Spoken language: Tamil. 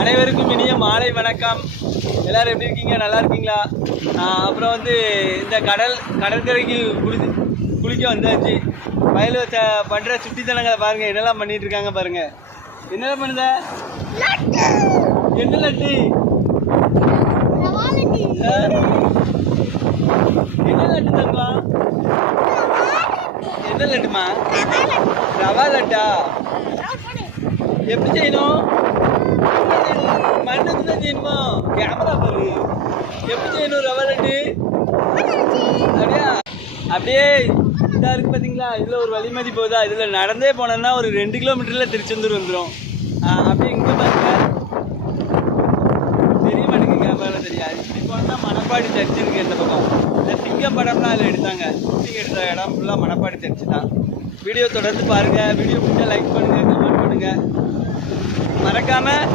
அனைவருக்கும் இனிய மாலை வணக்கம். எல்லாரும் எப்படி இருக்கீங்க? நல்லா இருக்கீங்களா? அப்புறம் வந்து இந்த கடற்கரைக்கு குளிக்க வந்தாச்சு. வயல் வச்ச பண்ணுற சுட்டித்தனங்களை பாருங்கள், என்னெல்லாம் பண்ணிட்டு இருக்காங்க பாருங்கள். என்னெல்லாம் பண்ணுத? என்ன லட்டு? என்ன லட்டு தருவான்? என்ன லட்டுமா? ரவா லட்டா? எப்படி செய்யணும்? மண்ணுக்கு தான் செய்யணுமா? கேமரா பாரு. எப்படி செய்யணும் ரவா லட்டு? அப்படியே இதாக இருக்குது பார்த்தீங்களா? இதில் ஒரு வழிமதி போகுதா? இதில் நடந்தே போனோன்னா ஒரு 2 கிலோமீட்டரில் திருச்செந்தூர் வந்துடும். அப்படியே இங்கே பாருங்க, தெரிய மாட்டேங்குது, கேமராவில் தெரியாது. இப்படி போனால் மணப்பாடி சர்ச்சு இருக்குது இந்த பக்கம். இந்த சிங்கம் படம்லாம் அதில் எடுத்தாங்க. ஷூட்டிங் எடுத்த இடம் ஃபுல்லாக மணப்பாடி சர்ச்சு தான். வீடியோ தொடர்ந்து பாருங்கள். வீடியோ பிடிச்சா லைக் பண்ணுங்கள், கமெண்ட் பண்ணுங்கள், மறக்காமல்